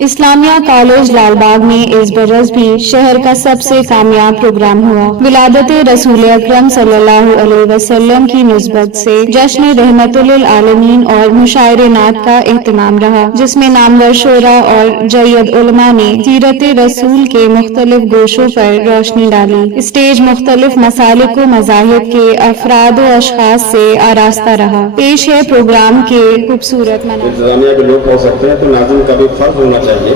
اسلامیہ college Lal Bagh میں اس برس بھی شہر کا سب سے کامیاب پروگرام ہوا۔ ولادت رسول اکرم صلی اللہ علیہ وسلم کی نسبت سے جشن رحمت للعالمین اور مشاعر نعت کا اہتمام رہا، جس میں نامور شعراء اور جید علماء نے سیرت رسول کے مختلف گوشوں پر روشنی ڈالی۔ اسٹیج مختلف مسالک و مذاہب کے افراد و اشخاص سے آراستہ رہا۔ پیش ہے پروگرام کے خوبصورت مناظر۔ انتظامیہ کے لوگ ہو سکتے ہیں تو ناظرین کا بھی فرض ہونا چاہیے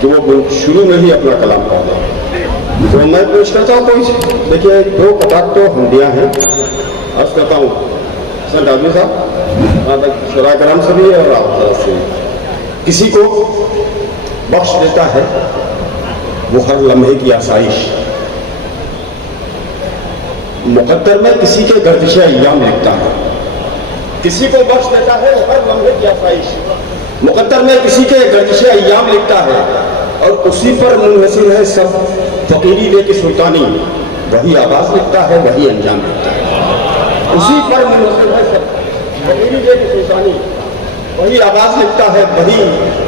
کہ وہ شروع میں ہی اپنا کلام پڑھ دیں۔ تو میں پوچھ کرتا ہوں کوئی دیکھیے دو قطعات تو ہندیاں ہیں، عرض کرتا ہوں سنت آدمی صاحب شراء کرام سے بھی اور آپ طرف سے کسی کو بخش دیتا ہے وہ ہر لمحے کی آسائش، مقدر میں کسی کے گردش ایام لکھتا ہے، کسی کو بخش دیتا ہے ہر لمحے کی آسائش، مقدر میں کسی کے گردش ایام لکھتا ہے، اور اسی پر منحصر ہے سب فقیری دے کی سلطانی، وہی آغاز لکھتا ہے وہی انجام لکھتا ہے، اسی پر منحصر ہے سب فقیری دے کی سلطانی، وہی آغاز لکھتا ہے وہی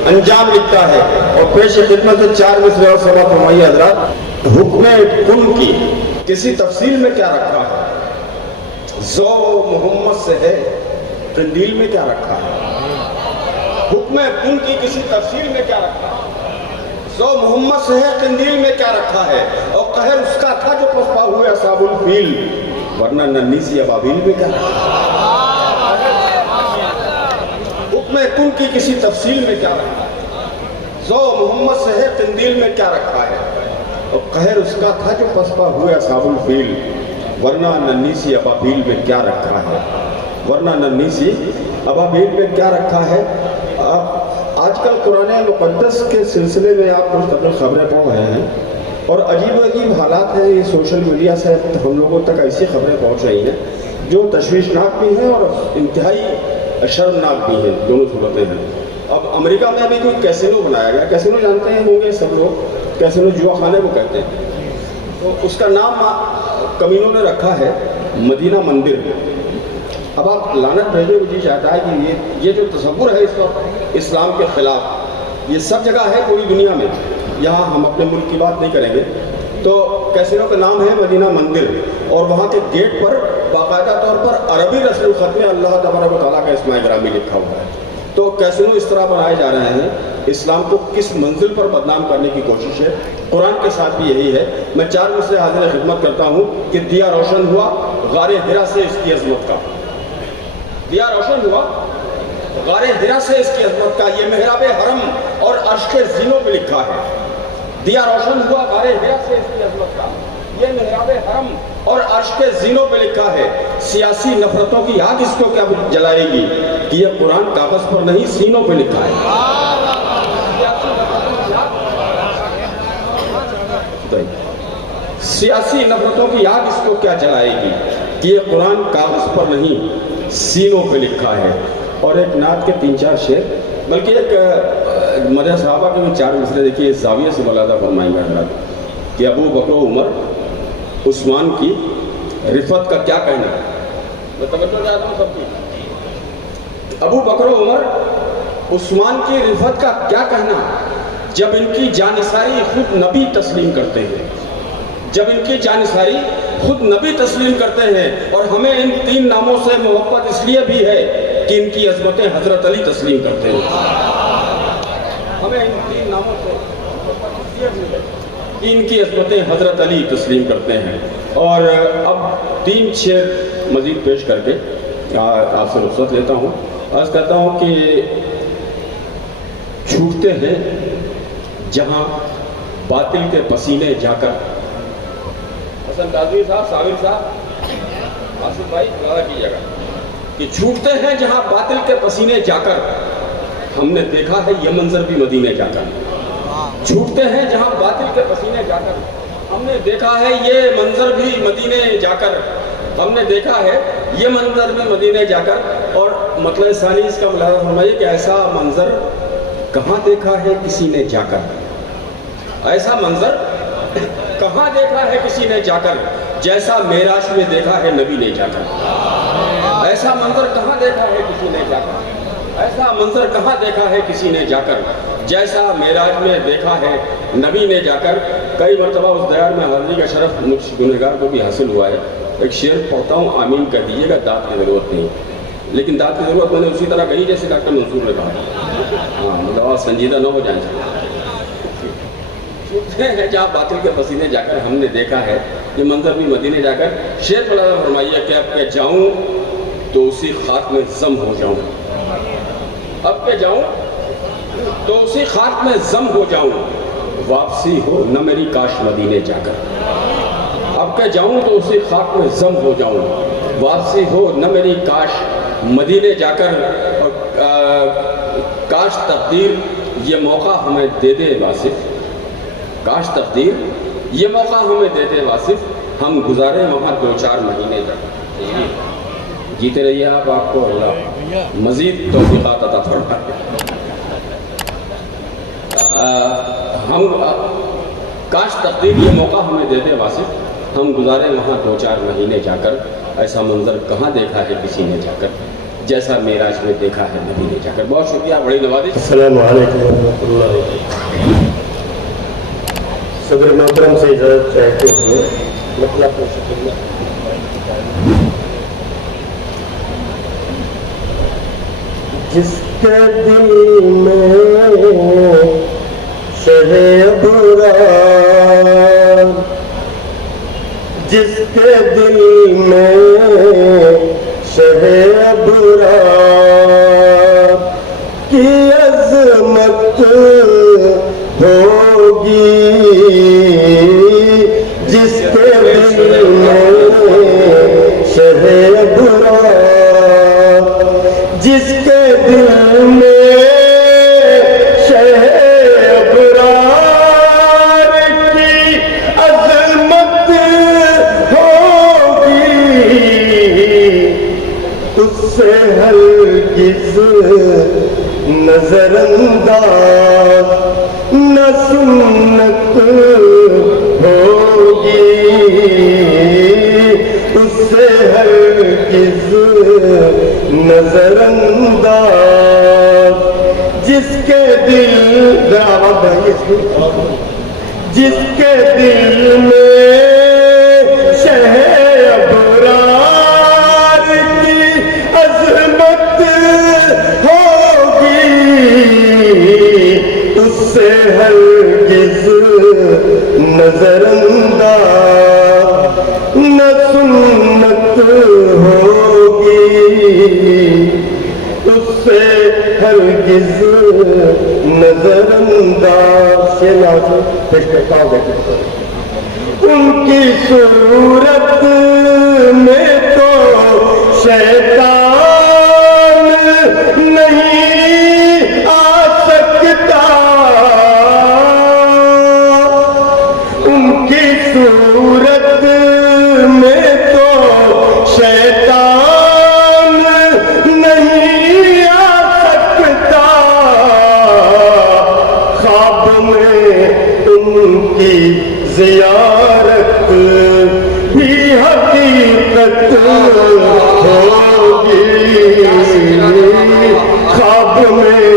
انجام لکھتا ہے۔ اور پیش خدمت چار مصرے اور سبا فرمائیے حضرات، حکم کن کی کسی تفصیل میں کیا رکھا ہے، ذو محمد سے ہے قندیل میں کیا رکھا ہے، حکم کن کی کسی تفصیل میں کیا رکھا ہے، ذو محمد سے ہے قندیل میں کیا رکھا ہے، اور قہر اس کا تھا جو پسپا ہوئے اصحاب الفیل، ورنہ ننھی سی ابابیل میں کیا رکھا ہے، حکم کن کی کسی تفصیل میں کیا رکھا ہے، ذو محمد سے ہے قندیل میں کیا رکھا ہے، اور قہر اس کا تھا جو پسپا ہوئے اصحاب الفیل، ورنہ ننھی سی ابابیل میں کیا رکھا ہے، ورنہ ننھی سی ابابیل میں کیا رکھا ہے۔ آج کل قرآن مقدس کے سلسلے میں آپ مستقل خبریں پڑھ رہے ہیں، اور عجیب و عجیب حالات ہیں، یہ سوشل میڈیا سے ہم لوگوں تک ایسی خبریں پہنچ رہی ہیں جو تشویشناک بھی ہیں اور انتہائی شرمناک بھی ہیں، دونوں صورتیں ہیں۔ اب امریکہ میں ابھی کوئی کیسینو بنایا گیا، کیسینو جانتے ہیں ہوں گے سب لوگ، کیسینو جوا خانے کو کہتے ہیں، تو اس کا نام کمینوں نے رکھا ہے مدینہ مندر۔ اب آپ لعنت بھیجنے کو جی چاہتا ہے کہ یہ جو تصور ہے اس وقت اسلام کے خلاف، یہ سب جگہ ہے پوری دنیا میں، یہاں ہم اپنے ملک کی بات نہیں کریں گے۔ تو کیسینو کا نام ہے مدینہ مندر، اور وہاں کے گیٹ پر باقاعدہ طور پر عربی رسم الخط میں اللہ تبارک و تعالیٰ کا اسم گرامی لکھا ہوا ہے۔ تو کیسینو اس طرح بنائے جا رہے ہیں، اسلام کو کس منزل پر بدنام کرنے کی کوشش ہے۔ قرآن کے ساتھ بھی یہی ہے۔ میں چار مصرے حاضر خدمت کرتا ہوں کہ دیا روشن ہوا غار ہرا سے اس کی عظمت کا، دیا روشن ہوا غار ہرا سے اس کی عظمت کا، یہ محراب حرم اور عرش کے زینوں پہ لکھا ہے۔ دیا روشن ہوا غار ہرا سے اس کی عظمت کا، یہ محراب حرم اور عرش کے زینوں پہ لکھا ہے۔ سیاسی نفرتوں کی آگ اس کو کیا جلائے گی کہ یہ قرآن کاغذ پر نہیں سینوں پہ لکھا ہے۔ سیاسی نفرتوں کی آگ اس کو کیا جلائے گی کہ یہ قرآن کاغذ پر نہیں سینوں پہ لکھا ہے۔ اور ایک نعت کے تین چار شعر، بلکہ ایک مدح صحابہ کے بھی چار مصرے دیکھیے اس زاویے سے ملاحظہ فرمائیں گے حضرات کہ ابو بکر و عمر عثمان کی رفت کا کیا کہنا ہے۔ میں توجہ چاہتا ہوں سب کی، ابو بکر و عمر عثمان کی رفت کا کیا کہنا جب ان کی جانثاری خود نبی تسلیم کرتے ہیں، جب ان کی جانثاری خود نبی تسلیم کرتے ہیں۔ اور ہمیں ان تین ناموں سے محبت اس لیے بھی ہے کہ ان کی عظمتیں حضرت علی تسلیم کرتے ہیں، ہمیں ان تین ناموں سے محبت اس لیے بھی ہے کہ ان کی عظمتیں حضرت علی تسلیم کرتے ہیں۔ اور اب تین شعر مزید پیش کر کے آپ سے رخصت لیتا ہوں۔ عرض کرتا ہوں کہ چھوٹتے ہیں جہاں باطل کے پسینے جا کر، حسن قاضی صاحب، صابر صاحب، آصف بھائی دوبارہ کیجیے گا، کہ چھوٹتے ہیں جہاں باطل کے پسینے جا کر، ہم نے دیکھا ہے یہ منظر بھی مدینے جا کر، چھوٹتے ہیں جہاں باطل کے پسینے جا کر، ہم نے دیکھا ہے یہ منظر بھی مدینے جا کر، ہم نے دیکھا ہے یہ منظر بھی مدینے جا کر۔ اور مطلب ثانی اس کا ملاحظہ فرمائیے کہ ایسا منظر کہاں دیکھا ہے کسی نے جا کر، ایسا منظر کہاں دیکھا ہے کسی نے جا کر جیسا معراج میں دیکھا ہے نبی نے جا کر، ایسا منظر کہاں دیکھا ہے کسی نے جا کر، ایسا منظر کہاں دیکھا ہے کسی نے جا کر جیسا معراج میں دیکھا ہے نبی نے جا کر. کئی مرتبہ اس دیار میں حاضری کا شرف مجھ گنہگار کو بھی حاصل ہوا ہے. ایک شعر پڑھتا ہوں, آمین کر دیجیے گا, داد کی ضرورت نہیں, لیکن داد کی ضرورت میں نے اسی طرح کہی جیسے ڈاکٹر منصور نے کہا. ہاں مطلب آپ سنجیدہ نہ ہو جائیں. جہاں باطل کے پسینے جا کر ہم نے دیکھا ہے یہ منظر بھی مدینے جا کر. شعر پڑھا فرمائیے کہ اب کہ جاؤں تو اسی خاک میں ضم ہو جاؤں, اب کہ جاؤں تو اسی خاک میں ضم ہو جاؤں, واپسی ہو نہ میری کاش مدینے جا کر. اب کہ جاؤں تو اسی خاک میں ضم ہو جاؤں, واپسی ہو نہ میری کاش مدینے جا کر. اور کاش تقدیر یہ موقع ہمیں دے دے واصف, کاش تقدیر یہ موقع ہمیں دے دے واصف, ہم گزارے وہاں 2-4 مہینے تک. جیتے رہیے آپ کو اللہ مزید توفیقات عطا فرمائے. ہم کاش تقدیر یہ موقع ہمیں دے دے واصف, ہم گزارے وہاں 2-4 مہینے جا کر. ایسا منظر کہاں دیکھا ہے کسی نے جا کر جیسا معراج میں دیکھا ہے نبی نے جا کر. بہت شکریہ, بڑی نوازش. السلام علیکم ورحمۃ اللہ وبرکاتہ. صدر محترم سے اجازت چاہتے ہوئے مطلب جس کے دل میں شہ ابرار, جس کے دل میں شہ ابرار کی عظمت ہوگی, جس کے دل میں شہ ابرار, جس کے دل میں شہ ابرار کی عظمت ہوگی, اس سے ہرگز نظر انداز نہ سنت ہوگی, اس سے ہرگز نظر انداز. جس کے دل جس کے دل میں شہ ابرار کی عظمت ہوگی, اس سے ہرگز نظر انداز نہ سنت ہوگی, اس سے ہرگز نظر انداز. سے لازم پیش کرتا ہوں. ان کی صورت میں تو شیطان نہیں آ سکتا, ان کی صورت میں تو شیطان نہیں آ سکتا, خواب میں ان کی زیارت بھی حقیقت ہوگی, خواب میں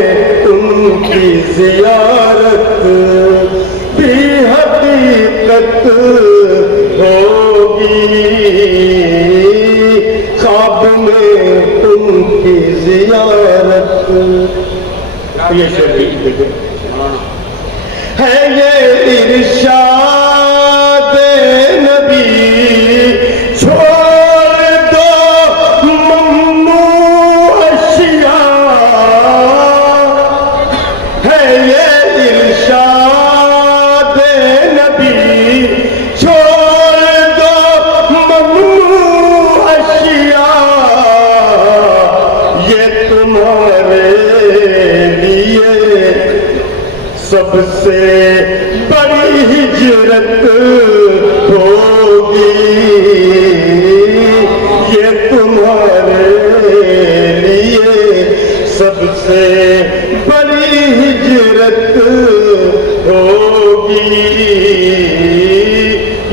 ان کی زیارت بھی حقیقت ہوگی, خواب میں ان کی زیارت. یہ شریف ہے یہ ارشاد نبی, چھوڑ دو ممنوع اشیاء, ہے یہ ارشاد نبی, چھوڑ دو ممنوع اشیاء, یہ تمہارے لیے سب سے بڑی ہجرت ہوگی, یہ تمہارے لیے سب سے بڑی ہجرت ہوگی,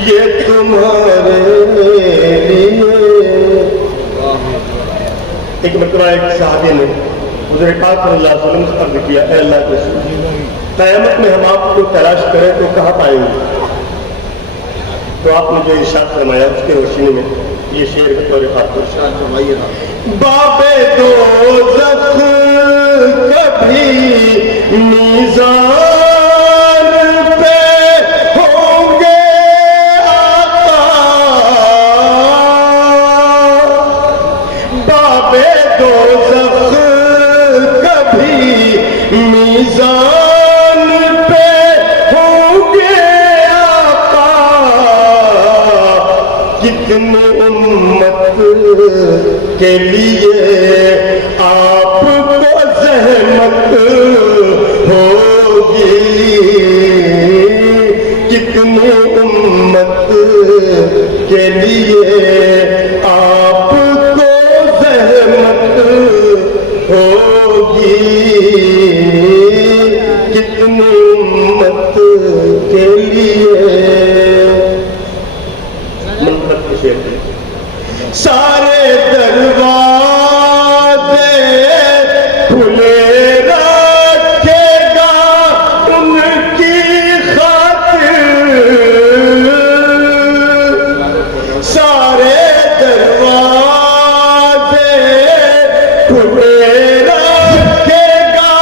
یہ تمہارے لیے. ایک مرتبہ ایک صحابی نے حضور پاک صلی اللہ علیہ وسلم سے عرض کیا, اے اللہ کے رسول, قیامت میں ہم آپ کو تلاش کریں تو کہاں پائیں گے؟ تو آپ نے جو ارشاد فرمایا اس کے روشنی میں یہ شعر کے طور پر ارشاد فرمائیے نا، بابے دوزخ کبھی میزان پہ ہوں گے آقا، بابے دوزخ کبھی میزان پہ ہوں گے آقا، کتنے امت کے لیے آپ کو زحمت ہوگی، کتنی امت کے لیے آپ کو زحمت ہوگی، کتنی امت کے لیے منفرد کے شعر میں سارے دروازے کھلے رکھے گا ان کی خاطر، سارے دروازے کھلے رکھے گا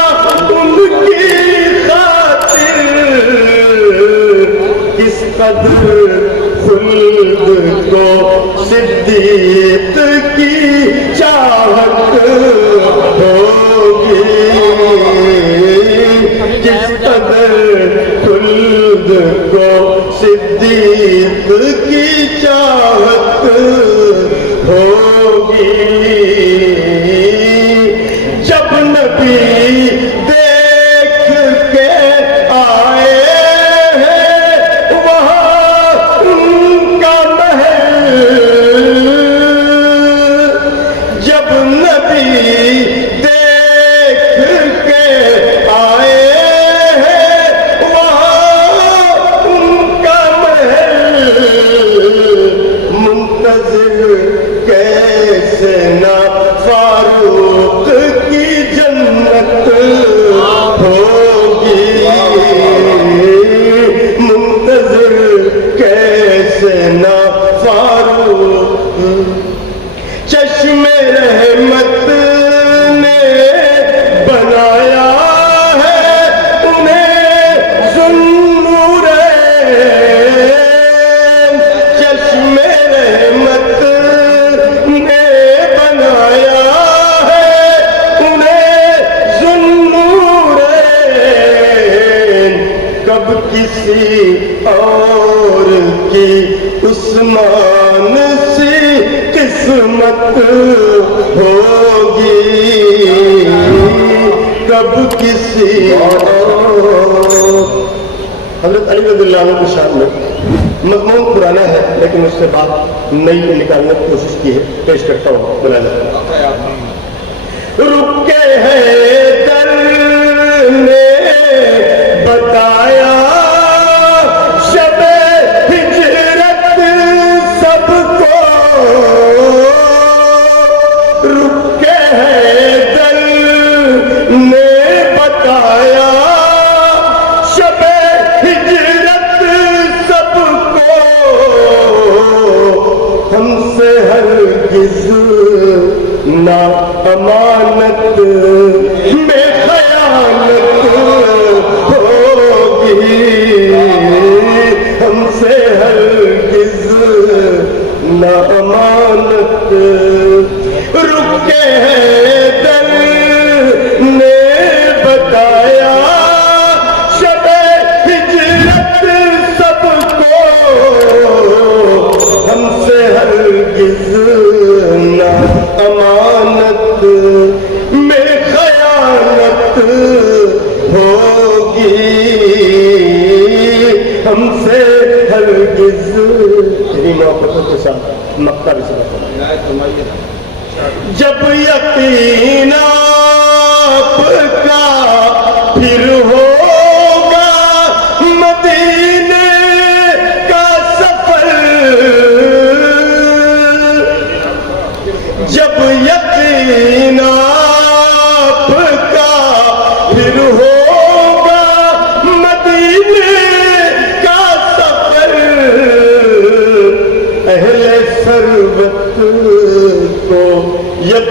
ان کی خاطر، کس قدر خلد کو صدیق کی چاہت ہوگی، کس قدر خلد کو صدیق کی چاہت ہوگی، جب نبی دیکھ کے آئے فاروق کی جنت ہوگی، منتظر کیسے نہ فاروق، چشم رحمت نے بنایا ہے انہیں ذوالنورین، چشم رحمت کسی اور کی عثمان سی قسمت ہوگی، کب کسی اور۔ حضرت علی رضی اللہ عنہ کی شان میں مضمون پرانا ہے لیکن اس سے بات نئی نکالنے کی کوشش کی ہے، پیش کرتا ہوں مولانا۔ رکے ہیں در نے بتایا شب ہجرت سب کو، رکے ہیں دل نے بتایا شب ہجرت سب کو، ہم سے ہرگز نہ امانت میں خیانت ہوگی، ہم سے ہرگز نہ امانت، رکے ہیں دل نے بتایا شب ہجرت سب کو، ہم سے ہرگز نہ امانت میں خیانت ہوگی، ہم سے ہرگز تیری محبتوں کے ساتھ مکہ بھی سمجھتا، جب یقین آپ کا پھر ہوگا مدینے کا سفر، جب یقین آپ کا پھر ہوگا